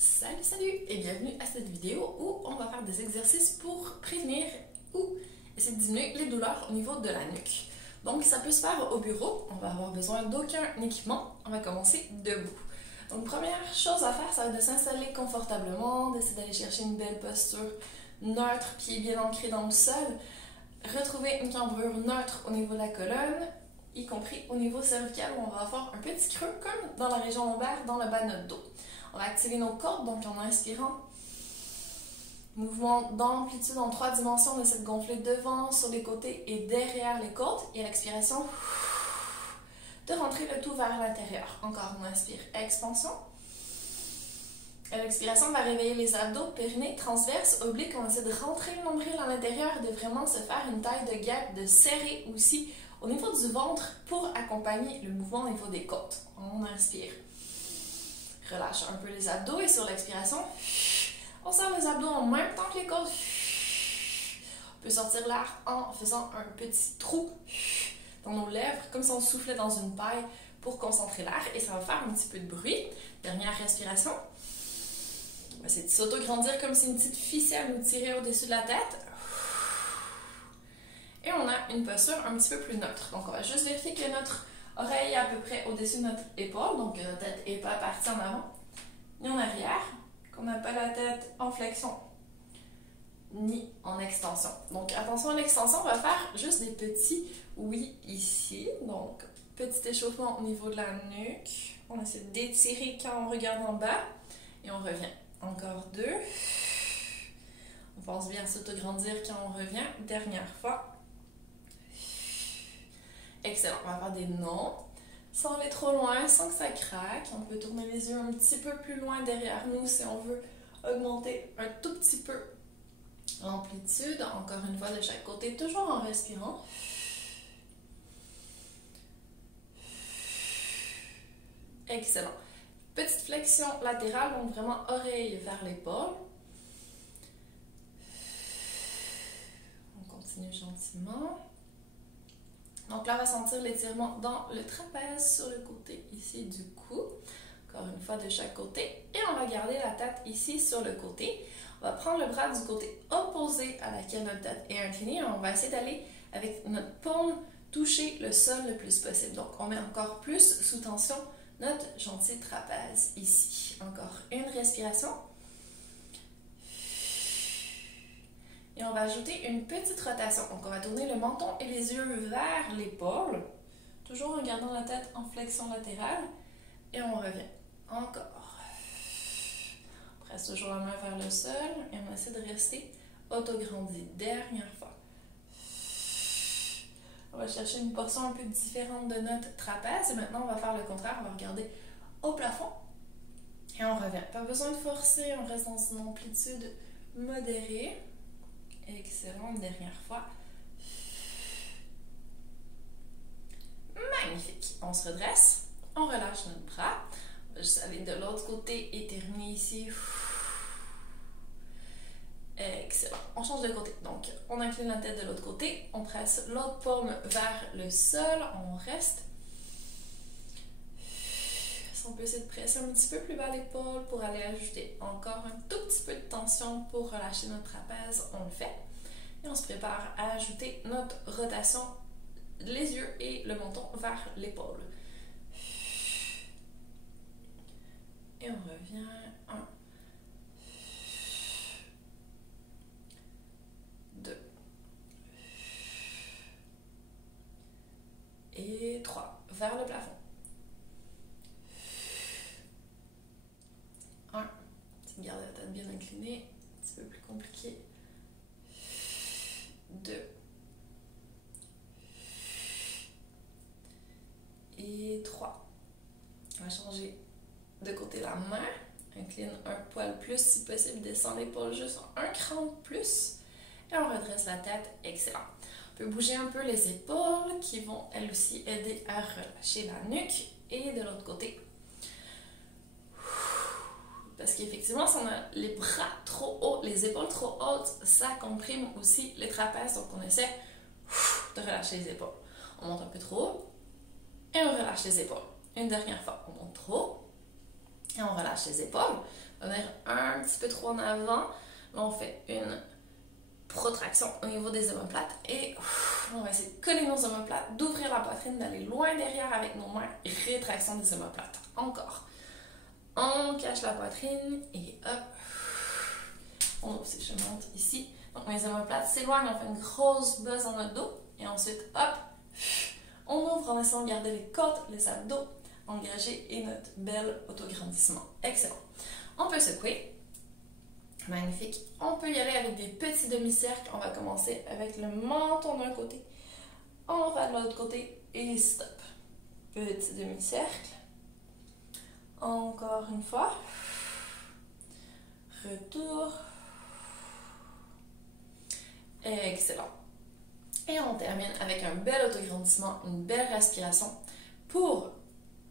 Salut et bienvenue à cette vidéo où on va faire des exercices pour prévenir ou essayer de diminuer les douleurs au niveau de la nuque. Donc ça peut se faire au bureau, on va avoir besoin d'aucun équipement, on va commencer debout. Donc première chose à faire, ça va être de s'installer confortablement, d'essayer d'aller chercher une belle posture neutre, pieds bien ancrés dans le sol, retrouver une cambrure neutre au niveau de la colonne, y compris au niveau cervical où on va avoir un petit creux comme dans la région lombaire, dans le bas de notre dos. On va activer nos cordes, donc en inspirant, mouvement d'amplitude en 3 dimensions, on essaie de gonfler devant, sur les côtés et derrière les côtes. Et à l'expiration, de rentrer le tout vers l'intérieur. Encore, on inspire, expansion. À l'expiration, on va réveiller les abdos, périnée, transverse, oblique. On essaie de rentrer le nombril à l'intérieur et de vraiment se faire une taille de gap, de serrer aussi au niveau du ventre pour accompagner le mouvement au niveau des côtes. On inspire. Relâche un peu les abdos et sur l'expiration, on serre les abdos en même temps que les côtes. On peut sortir l'air en faisant un petit trou dans nos lèvres, comme si on soufflait dans une paille pour concentrer l'air et ça va faire un petit peu de bruit. Dernière respiration. On va essayer de s'auto-grandir comme si une petite ficelle nous tirait au-dessus de la tête. Et on a une posture un petit peu plus neutre. Donc on va juste vérifier que notre oreille est à peu près au-dessus de notre épaule, donc notre tête n'est pas partie en avant ni en arrière, qu'on n'a pas la tête en flexion ni en extension. Donc attention à l'extension, on va faire juste des petits oui ici, donc petit échauffement au niveau de la nuque. On essaie d'étirer quand on regarde en bas et on revient. Encore 2. On pense bien s'autograndir quand on revient. Dernière fois. Excellent, on va faire des noms, sans aller trop loin, sans que ça craque. On peut tourner les yeux un petit peu plus loin derrière nous si on veut augmenter un tout petit peu l'amplitude. Encore une fois de chaque côté, toujours en respirant. Excellent. Petite flexion latérale, donc vraiment oreille vers l'épaule. On continue gentiment. Donc là, on va sentir l'étirement dans le trapèze sur le côté ici du cou. Encore une fois de chaque côté. Et on va garder la tête ici sur le côté. On va prendre le bras du côté opposé à laquelle notre tête est inclinée. On va essayer d'aller avec notre paume toucher le sol le plus possible. Donc on met encore plus sous tension notre gentil trapèze ici. Encore une respiration. Et on va ajouter une petite rotation. Donc, on va tourner le menton et les yeux vers l'épaule. Toujours en gardant la tête en flexion latérale. Et on revient. Encore. On presse toujours la main vers le sol. Et on essaie de rester autograndi. Dernière fois. On va chercher une portion un peu différente de notre trapèze. Et maintenant, on va faire le contraire. On va regarder au plafond. Et on revient. Pas besoin de forcer. On reste dans une amplitude modérée. Excellent, une dernière fois. Magnifique. On se redresse, on relâche notre bras. On va juste aller de l'autre côté et terminer ici. Excellent. On change de côté. Donc, on incline la tête de l'autre côté. On presse l'autre paume vers le sol. On reste. On peut essayer de presser un petit peu plus bas l'épaule pour aller ajouter encore un tout petit peu de tension pour relâcher notre trapèze. On le fait. Et on se prépare à ajouter notre rotation, les yeux et le menton vers l'épaule. Et on revient. 1, 2 et 3. Vers le plafond. 1. Garde la tête bien inclinée. Un petit peu plus compliqué. 2. Et 3. On va changer de côté la main. Incline un poil plus si possible. Descend l'épaule juste un cran de plus. Et on redresse la tête. Excellent. On peut bouger un peu les épaules qui vont elles aussi aider à relâcher la nuque. Et de l'autre côté. Parce qu'effectivement, si on a les bras trop hauts, les épaules trop hautes, ça comprime aussi les trapèzes. Donc, on essaie de relâcher les épaules. On monte un peu trop haut et on relâche les épaules. Une dernière fois, on monte trop haut Et on relâche les épaules. Venir un petit peu trop en avant. Là, on fait une protraction au niveau des omoplates. Et on va essayer de coller nos omoplates, d'ouvrir la poitrine, d'aller loin derrière avec nos mains. Et rétraction des omoplates. Encore. On cache la poitrine et hop. On ouvre. Je monte ici. Donc mes omoplates s'éloignent. On fait une grosse bosse dans notre dos. Et ensuite, hop. On ouvre en essayant de garder les côtes, les abdos engagés et notre bel autograndissement. Excellent. On peut secouer. Magnifique. On peut y aller avec des petits demi-cercles. On va commencer avec le menton d'un côté. On va de l'autre côté et stop. Petit demi-cercle. Encore une fois. Retour. Excellent. Et on termine avec un bel autograndissement, une belle respiration pour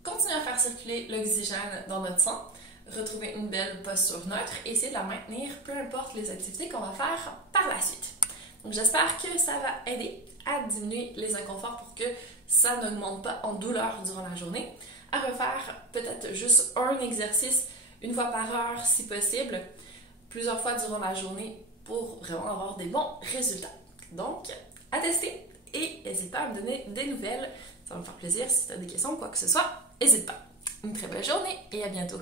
continuer à faire circuler l'oxygène dans notre sang, retrouver une belle posture neutre et essayer de la maintenir peu importe les activités qu'on va faire par la suite. Donc j'espère que ça va aider à diminuer les inconforts pour que ça n'augmente pas en douleur durant la journée. À refaire peut-être juste un exercice une fois par heure si possible, plusieurs fois durant la journée pour vraiment avoir des bons résultats. Donc, à tester et n'hésite pas à me donner des nouvelles. Ça va me faire plaisir. Si tu as des questions ou quoi que ce soit, n'hésite pas. Une très belle journée et à bientôt.